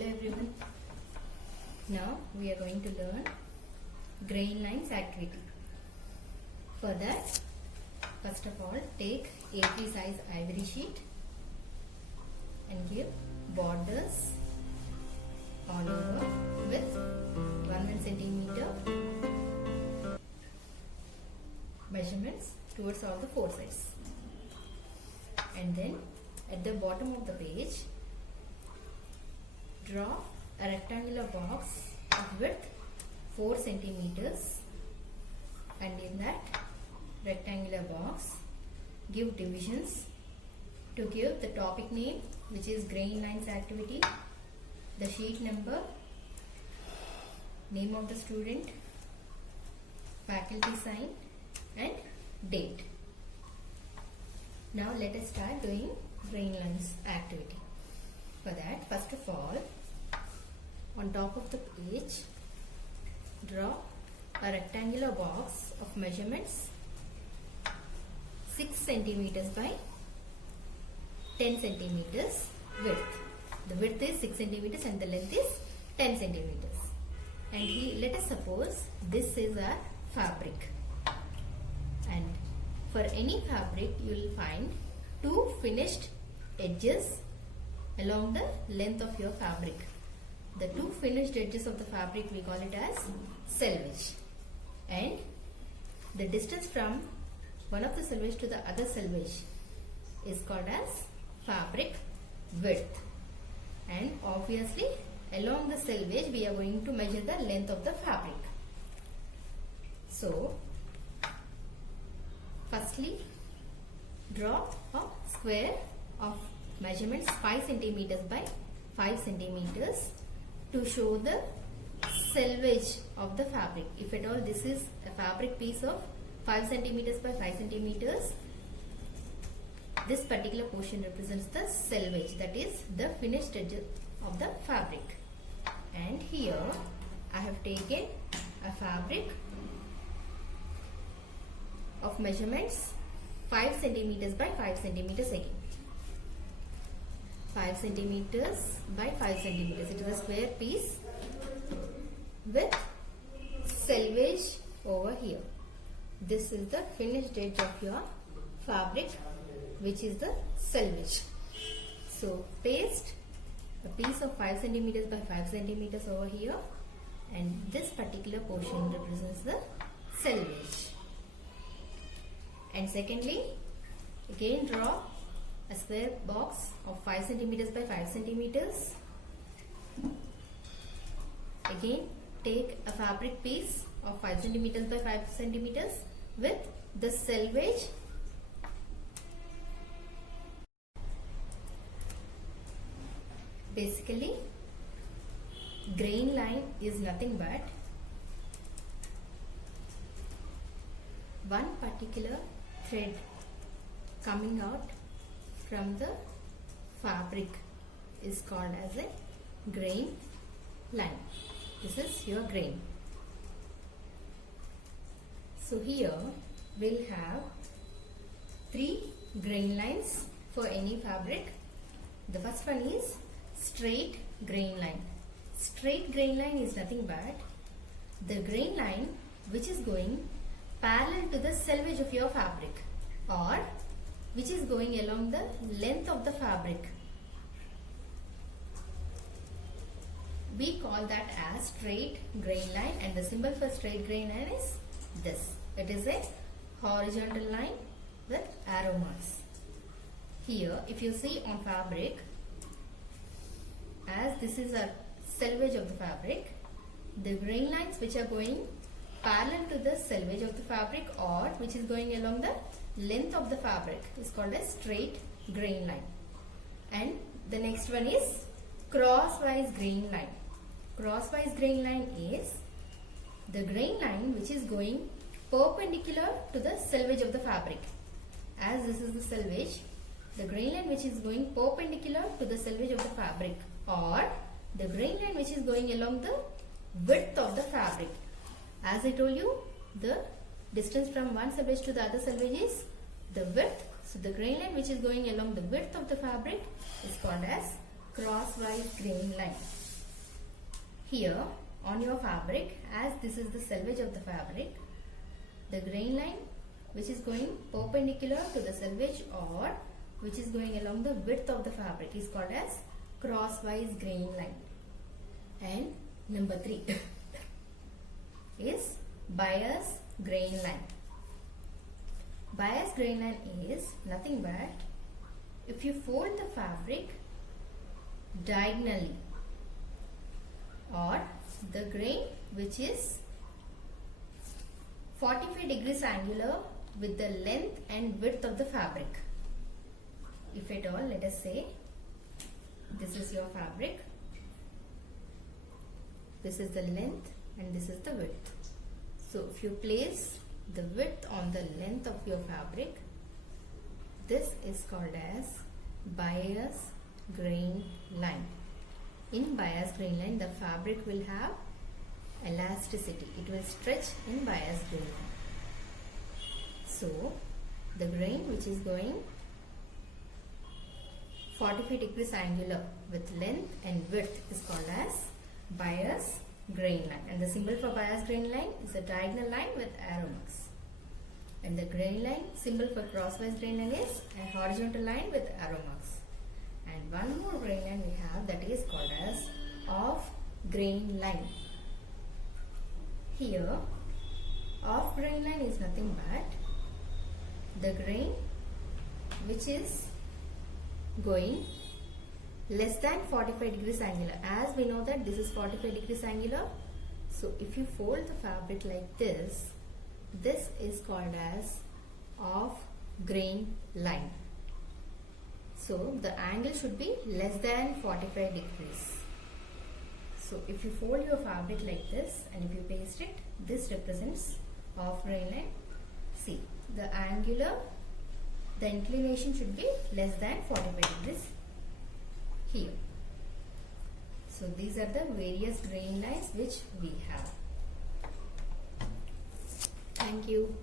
Hello everyone. Now we are going to learn grain lines activity. For that, first of all, take A3 size ivory sheet and give borders all over with 1 centimeter measurements towards all the four sides. And then at the bottom of the page, draw a rectangular box of width 4 centimeters, and in that rectangular box give divisions to give the topic name, which is grain lines activity, the sheet number, name of the student, faculty sign and date. Now let us start doing grain lines activity. For that, first of all, on top of the page, draw a rectangular box of measurements 6 centimeters by 10 centimeters width. The width is 6 centimeters and the length is 10 centimeters. And let us suppose this is our fabric. And for any fabric, you will find 2 finished edges along the length of your fabric. The 2 finished edges of the fabric, we call it as selvage. And the distance from one of the selvage to the other selvage is called as fabric width. And obviously, along the selvage, we are going to measure the length of the fabric. So, firstly, draw a square of measurements 5 centimeters by 5 centimeters to show the selvage of the fabric. If at all this is a fabric piece of 5 centimeters by 5 centimeters, this particular portion represents the selvage, that is the finished edge of the fabric. And here I have taken a fabric of measurements 5 centimeters by 5 centimeters again. 5 centimeters by 5 centimeters. It is a square piece with selvage over here. This is the finished edge of your fabric, which is the selvage. So paste a piece of 5 centimeters by 5 centimeters over here, and this particular portion represents the selvage. And secondly, again draw a square box of 5 centimeters by 5 centimeters. Again take a fabric piece of 5 centimeters by 5 centimeters with the selvage. Basically, grain line is nothing but one particular thread coming out from the fabric is called as a grain line. This is your grain. So here we'll have 3 grain lines for any fabric. The first one is straight grain line. Straight grain line is nothing but the grain line which is going parallel to the selvage of your fabric, or which is going along the length of the fabric. We call that as straight grain line, and the symbol for straight grain line is this. It is a horizontal line with arrow marks. Here, if you see on fabric, as this is a selvage of the fabric, the grain lines which are going parallel to the selvage of the fabric or which is going along the length of the fabric is called a straight grain line. And the next one is crosswise grain line. Crosswise grain line is the grain line which is going perpendicular to the selvage of the fabric. As this is the selvage, the grain line which is going perpendicular to the selvage of the fabric, or the grain line which is going along the width of the fabric. As I told you, the distance from one selvage to the other selvage is the width. So the grain line which is going along the width of the fabric is called as crosswise grain line. here on your fabric, as this is the selvage of the fabric, the grain line which is going perpendicular to the selvage or which is going along the width of the fabric is called as crosswise grain line. And number 3 is bias grain line. Bias grain line is nothing but if you fold the fabric diagonally, or the grain which is 45 degrees angular with the length and width of the fabric. If at all, let us say this is your fabric, this is the length and this is the width. So if you place the width on the length of your fabric, this is called as bias grain line. In bias grain line, the fabric will have elasticity. It will stretch in bias grain line. So the grain which is going 45 degrees angular with length and width is called as bias grain line. And the symbol for bias grain line is a diagonal line with arrow marks. And the grain line symbol for crosswise grain line is a horizontal line with arrow marks. And one more grain line we have, that is called as off grain line. Here off grain line is nothing but the grain which is going less than 45 degrees angular. As we know that this is 45 degrees angular, so if you fold the fabric like this, this is called as off grain line. So the angle should be less than 45 degrees. So if you fold your fabric like this and if you paste it, this represents off grain line. See, the angular, the inclination should be less than 45 degrees here. So these are the various grain lines which we have. Thank you.